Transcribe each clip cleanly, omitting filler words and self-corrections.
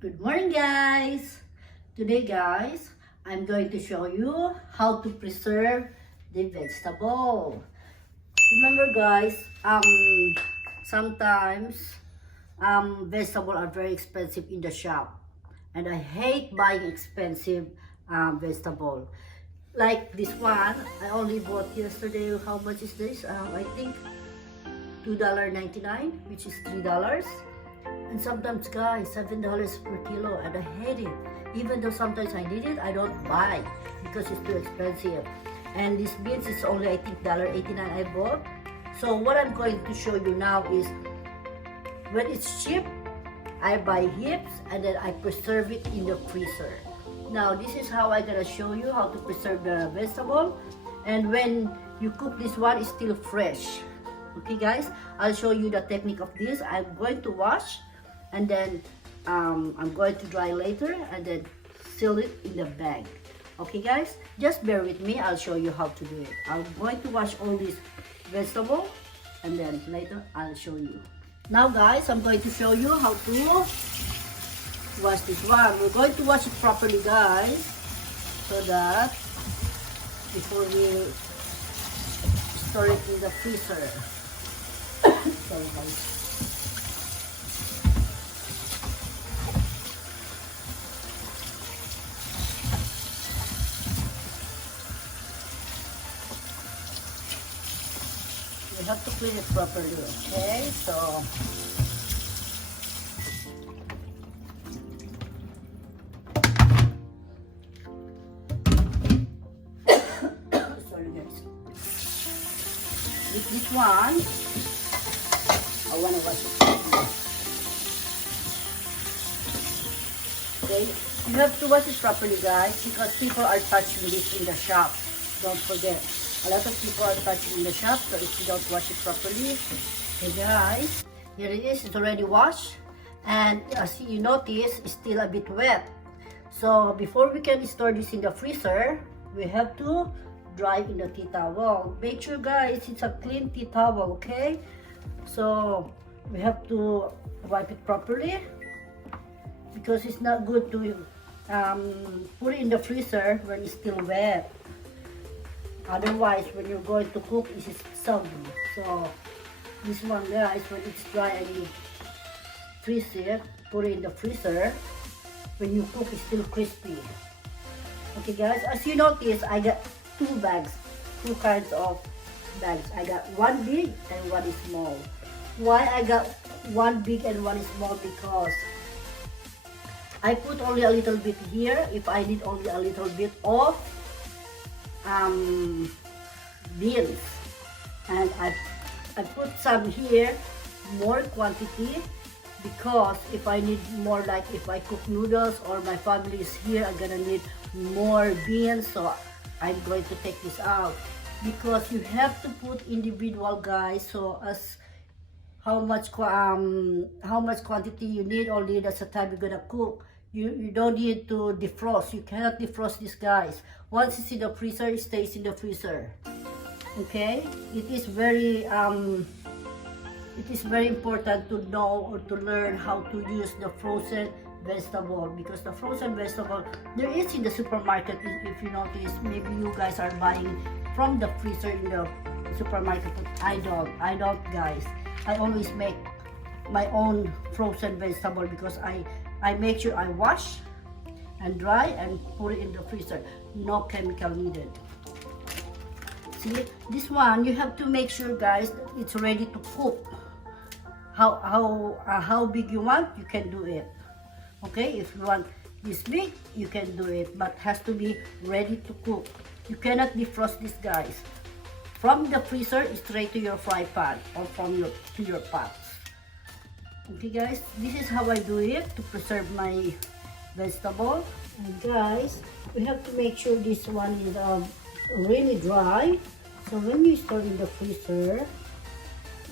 Good morning, guys. Today, guys, I'm going to show you how to preserve the vegetable. Remember, guys, sometimes vegetables are very expensive in the shop, and I hate buying expensive vegetable. Like this one, I only bought yesterday. How much is this? I think $2.99, which is $3. And sometimes, guys, $7 per kilo, and I hate it. Even though sometimes I need it, I don't buy because it's too expensive. And this beans is only, I think, $1.89 I bought. So what I'm going to show you now is when it's cheap, I buy heaps and then I preserve it in the freezer. Now this is how I'm gonna show you how to preserve the vegetable. And when you cook this one, it's still fresh. Okay, guys, I'll show you the technique of this. I'm going to wash, and then I'm going to dry later, and then seal it in the bag. Okay, guys, just bear with me. I'll show you how to do it. I'm going to wash all these vegetable, and then later I'll show you. Now, guys, I'm going to show you how to wash this one. We're going to wash it properly, guys, so that before we store it in the freezer. Sorry, guys. You have to clean it properly, okay? So sorry, guys. With this one, I want to wash it properly. Okay, you have to wash it properly, guys, because people are touching this in the shop. Don't forget, a lot of people are touching in the shop, so if you don't wash it properly. Okay, guys, here it is. It's already washed, and as you notice, it's still a bit wet. So before we can store this in the freezer, we have to dry in the tea towel. Make sure, guys, it's a clean tea towel, okay? So we have to wipe it properly because it's not good to put it in the freezer when it's still wet. Otherwise, when you're going to cook, it is soggy. So this one, guys, when it's dry and you freeze it, put it in the freezer. When you cook, it's still crispy. Okay, guys, as you notice, I got two bags, two kinds of bags. I got one big and one is small. Why I got one big and one is small? Because I put only a little bit here if I need only a little bit of beans, and I put some here, more quantity, because if I need more, like if I cook noodles or my family is here, I'm gonna need more beans, so I'm going to take this out because you have to put individual, guys. So as how much quantity you need, only that's the time you're gonna cook. You don't need to defrost. You cannot defrost this, guys. Once it's in the freezer, it stays in the freezer. Okay, it is very important to know or to learn how to use the frozen vegetable, because the frozen vegetable there is in the supermarket. If you notice, maybe you guys are buying from the freezer in the supermarket, but I don't, guys. I always make my own frozen vegetable because I make sure I wash and dry and put it in the freezer. No chemical needed. See, this one you have to make sure, guys, that it's ready to cook. How big you want, you can do it. Okay, if you want this big, you can do it, but has to be ready to cook. You cannot defrost this, guys. From the freezer straight to your fry pan or to your pot. Okay, guys, this is how I do it to preserve my vegetable. And guys, we have to make sure this one is really dry. So when you store in the freezer,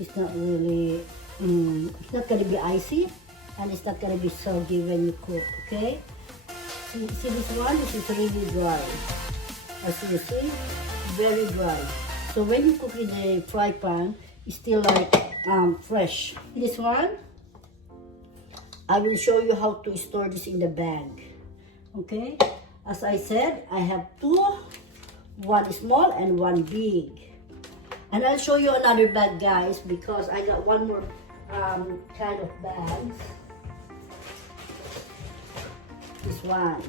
it's not really, it's not gonna be icy, and it's not gonna be soggy when you cook. Okay, see this one, this is really dry. As you see, very dry. So when you cook in the fry pan, it's still like fresh. This one, I will show you how to store this in the bag. Okay, as I said, I have two, one small and one big. And I'll show you another bag, guys, because I got one more kind of bags. This one.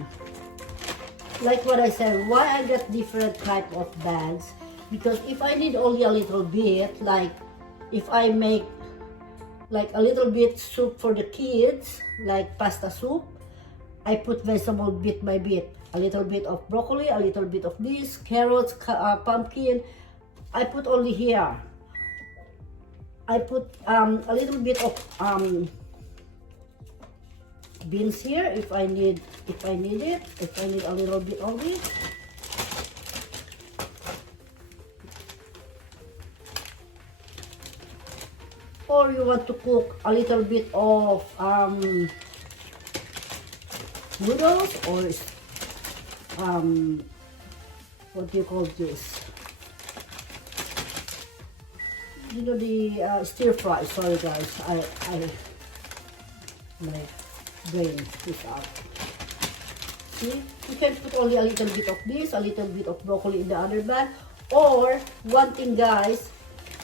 Like what I said, why I got different type of bags? Because if I need only a little bit, like if I make like a little bit soup for the kids, like pasta soup, I put vegetable bit by bit. A little bit of broccoli, a little bit of this, carrots, pumpkin. I put only here. I put a little bit of beans here if I need it. If I need a little bit only. Or you want to cook a little bit of noodles or what do you call this? You know, the stir fry. Sorry guys, my brain is out. See, you can put only a little bit of this, a little bit of broccoli in the other bag. Or one thing, guys,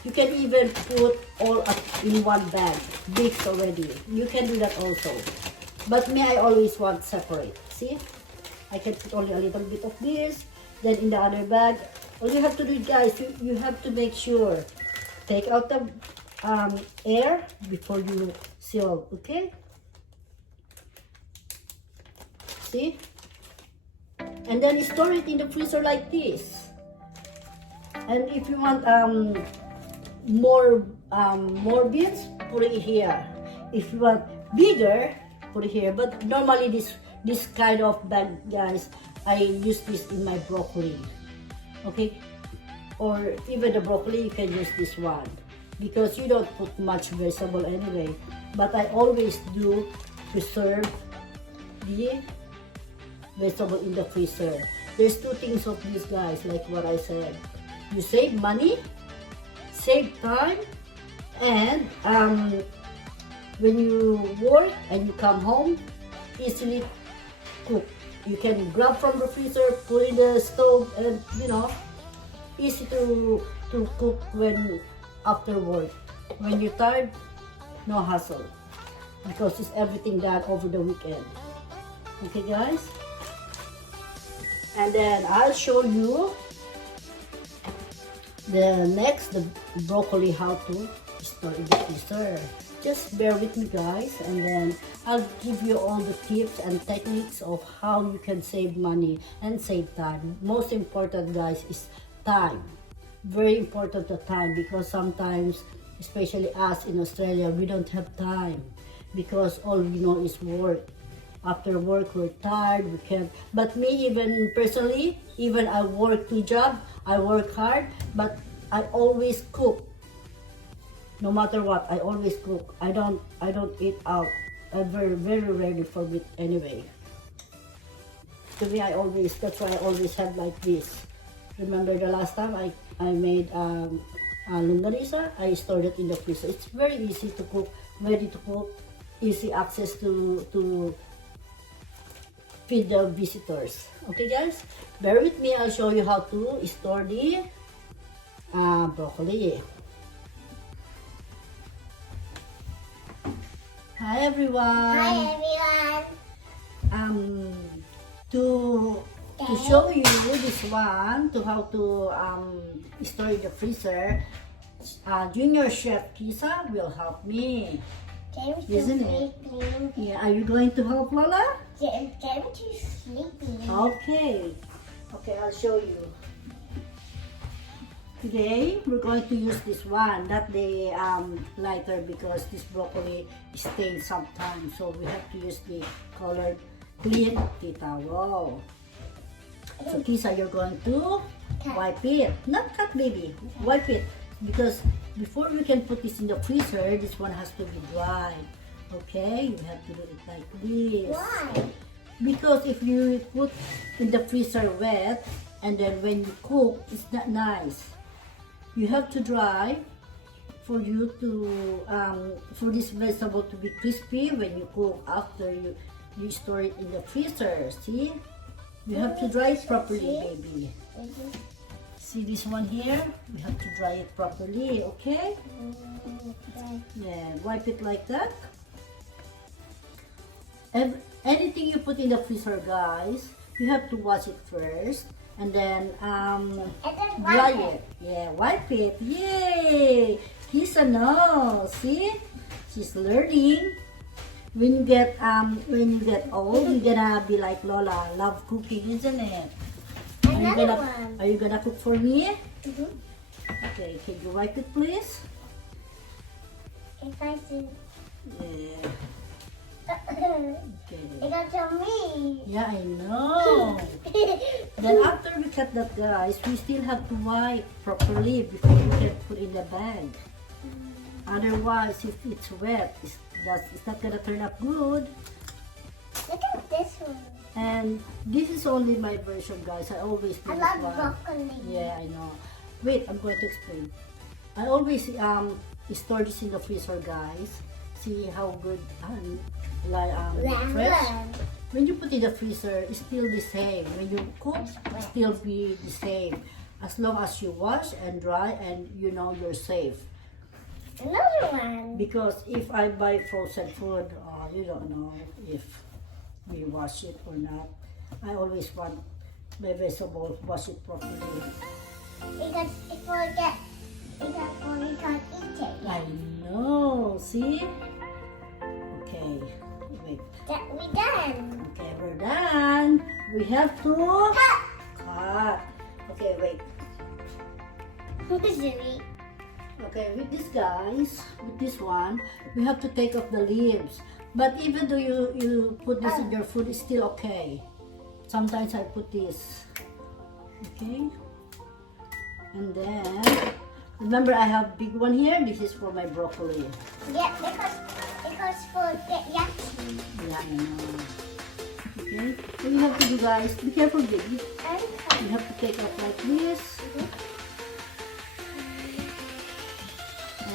you can even put all up in one bag, mixed already. You can do that also. But me, I always want separate. See, I can put only a little bit of this, then in the other bag. All you have to do, guys, you have to make sure take out the air before you seal. Okay. See? And then store it in the freezer like this. And if you want more beans, put it here. If you want bigger, put it here. But normally this kind of bag, guys, I use this in my broccoli. Okay? Or even the broccoli, you can use this one. Because you don't put much vegetable anyway. But I always do preserve the vegetable in the freezer. There's two things of this, guys, like what I said. You save money, save time, and when you work and you come home, easily cook. You can grab from the freezer, put in the stove, and you know, easy to cook when after work. When you're tired, no hassle, because it's everything done over the weekend. Okay, guys? And then I'll show you the broccoli, how to store in the freezer. Just bear with me, guys, and then I'll give you all the tips and techniques of how you can save money and save time. Most important, guys, is time. Very important, the time, because sometimes, especially us in Australia, we don't have time because all we know is work. After work, we're tired, we can't. But me, even personally, even I work 2 jobs, I work hard, but I always cook. No matter what, I always cook. I don't eat out. I'm very, very rarely for it anyway. To me, that's why I always have like this. Remember the last time I made longanisa? I stored it in the freezer. It's very easy to cook, ready to cook, easy access to feed the visitors. Okay, guys, bear with me. I'll show you how to store the broccoli. Hi everyone. Hi everyone. To show you this one, to how to store in the freezer, Junior Chef Kisa will help me. Isn't it? Yeah, are you going to help, Lola? I'm too sleepy. Okay. Okay, I'll show you. Today, we're going to use this one, not the lighter, because this broccoli stains sometimes. So we have to use the colored clean tea towel. So Kisa, you're going to wipe it. Not cut, baby. Wipe it. Because before we can put this in the freezer, this one has to be dry. Okay? You have to do it like this. Why? Because if you put in the freezer wet, and then when you cook, it's not nice. You have to dry for you to for this vegetable to be crispy when you cook after you store it in the freezer. See, you have to dry it properly, baby. See this one here? We have to dry it properly, okay? Yeah, wipe it like that. And anything you put in the freezer, guys, you have to wash it first and then dry it. Yeah, wipe it. Yay! Kisa knows. See? She's learning. When you get old, you're gonna be like Lola, love cooking, isn't it? Are you gonna cook for me? Okay, can you wipe it, please? If I do. Yeah. It Okay. got to me. Yeah, I know. Then after we cut that, guys, we still have to wipe properly before we can put in the bag. Otherwise, if it's wet, it's not gonna turn up good. Look at this one. And this is only my version, guys. I always do I this love one. broccoli. Yeah, I know. Wait, I'm going to explain. I always store this in the freezer, guys. See how good fresh. When you put in the freezer, it's still the same. When you cook, it's still be the same. As long as you wash and dry, and you know you're safe. Another one. Because if I buy frozen food, you don't know if we wash it or not. I always want my vegetables wash it properly. Because if we can't eat it. I know. See? Okay. Wait. That we done. Okay, we're done. We have to cut. Okay, wait. Silly. Okay, with this, guys, with this one, we have to take off the leaves. But even though you put this in your food, it's still okay. Sometimes I put this. Okay. And then, remember I have big one here. This is for my broccoli. Yeah, because for get yucky. Yeah, I know. Okay. So you have to do, guys, be careful, baby. You have to take off like this.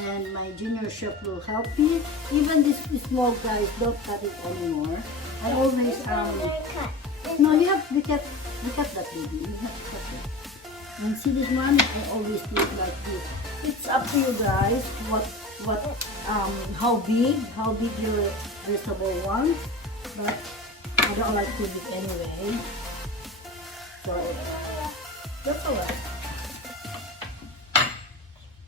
And my junior chef will help me. Even this small guys, don't cut it anymore. I always no, you have to cut that, baby. You have to cut it. And see this one, I always do it like this. It's up to you guys how big your vegetable wants, but I don't like to do it anyway. So that's alright.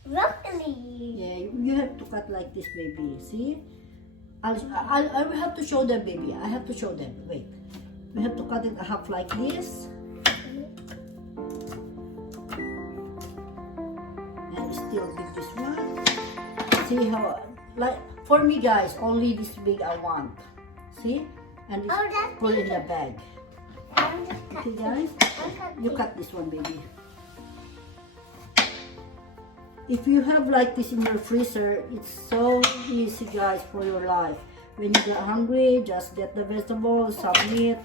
Broccoli. Yeah, you have to cut like this, baby. See? I will have to show them, baby. I have to show them. Wait. We have to cut it half like this. And still big this one. See how, like, for me, guys, only this big I want. See? And it's put in the bag. Okay, guys? You cut this one, baby. If you have like this in your freezer, it's so easy, guys, for your life. When you get hungry, just get the vegetables, some meat.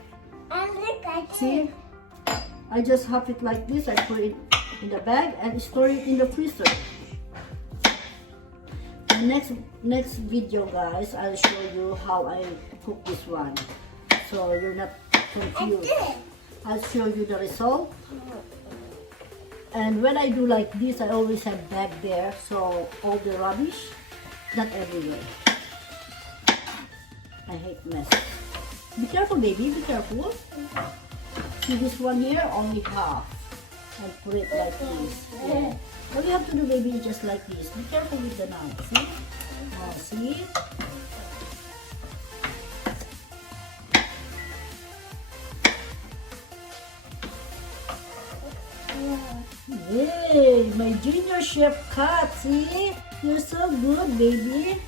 See? I just have it like this. I put it in the bag and store it in the freezer. The next video, guys, I'll show you how I cook this one. So you're not confused. I'll show you the result. And when I do like this, I always have bag there, so all the rubbish, not everywhere. I hate mess. Be careful, baby, be careful. See this one here, only half. And put it like this. Yeah. All you have to do, baby, is just like this. Be careful with the knife, see? Oh, see? Yay! My junior chef cut, see? You're so good, baby.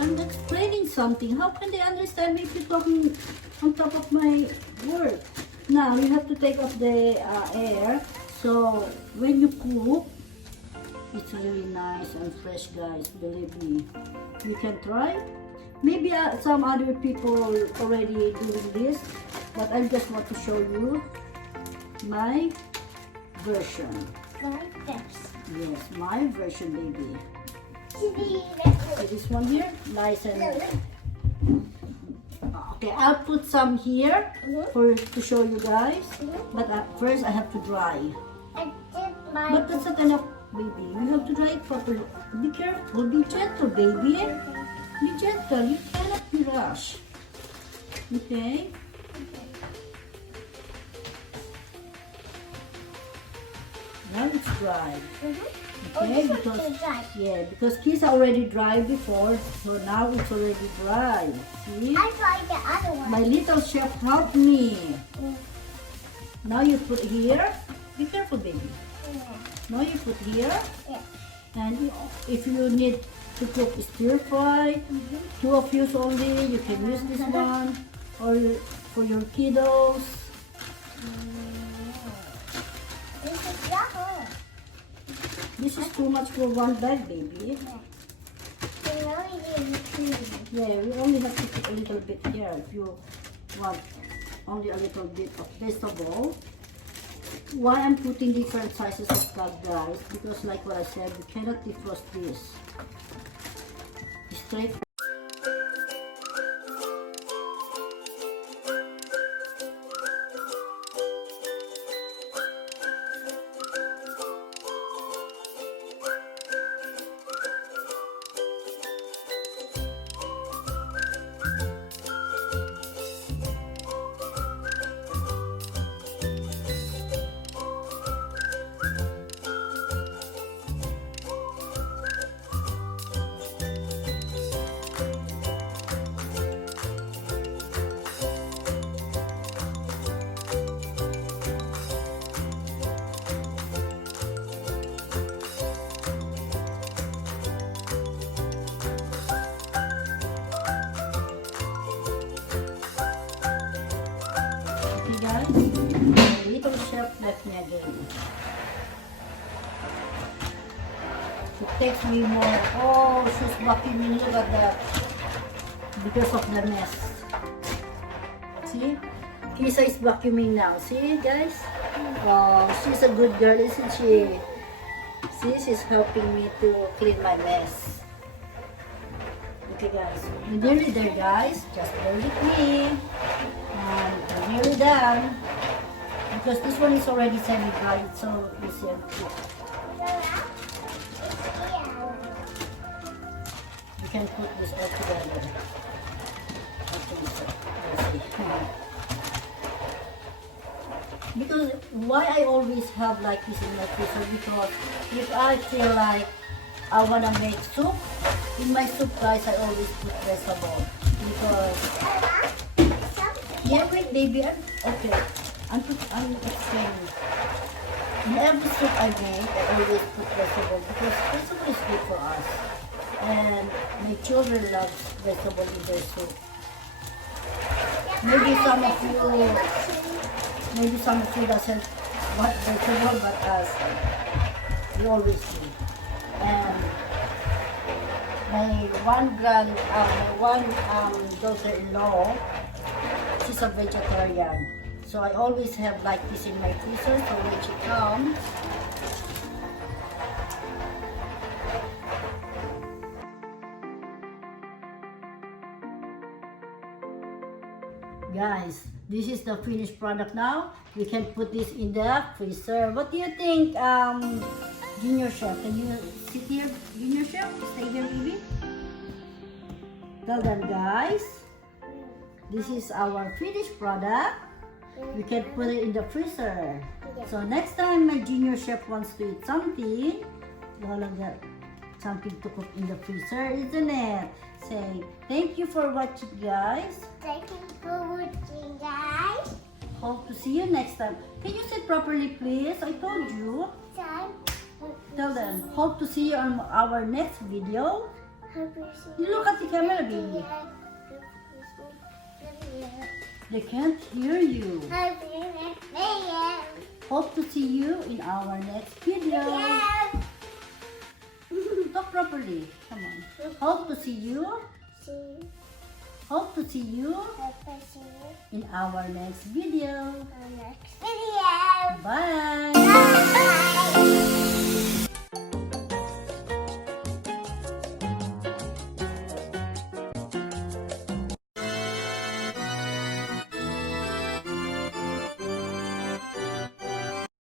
I'm explaining something. How can they understand me if you're talking on top of my word? Now, you have to take off the air. So, when you cook, it's really nice and fresh, guys. Believe me. You can try. Maybe some other people already doing this, but I just want to show you my version. My best. Yes, my version, baby. See See this one here? Nice and okay, I'll put some here to show you guys. But first I have to dry. I did my. But that's not enough, baby. You have to dry it properly. Be careful, be gentle, baby. Be gentle. You cannot be rush. Okay? Now it's dry. Okay, because keys are already dry before, so now it's already dry. See? I tried the other one. My little chef helped me. Now you put here. Be careful, baby. Now you put here. And if you need to cook stir fry, 2 of you only, you can use this one. Or for your kiddos. This is yellow. This is too much for one bag, baby. Yeah, we only have to put a little bit here if you want only a little bit of vegetable. Why I'm putting different sizes of cup, guys? Because like what I said, we cannot defrost this. Straight. Guys, the little chef left me again. She takes me more. Oh, she's vacuuming. Look at that. Because of the mess. See? Kisa is vacuuming now. See, guys? Wow, she's a good girl, isn't she? See, she's helping me to clean my mess. Okay, guys. We're nearly there, guys. Just bear with me. And we're nearly done. Because this one is already semi-dry, so easy and quick. You can put this all together. I think so. Let's see. Because why I always have like this in my freezer, because if I feel like I wanna make soup, in my soup, guys, I always put vegetable. Because yeah, wait, baby. Okay. I'm explaining. In every soup I make, I always put vegetable because vegetable is good for us. And my children love vegetable in their soup. Maybe some of you doesn't want vegetable, but us, we always do. And my one daughter-in-law, she's a vegetarian. So I always have like this in my freezer, so when she comes, guys, this is the finished product now. We can put this in the freezer. What do you think, Junior Chef? Can you sit here, Junior Chef? Stay here, baby. Well done, guys. This is our finished product. We can put it in the freezer. So next time my Junior Chef wants to eat something, we'll get something to cook in the freezer, isn't it? Say thank you for watching, guys. Thank you for watching, guys. Hope to see you next time. Can you say properly, please? I told you. Tell them. Hope to see you on our next video. You look at the camera, baby. They can't hear you. Hope to see you in our next video. Talk properly. Come on. Hope to see you. Hope to see you in our next video. Bye.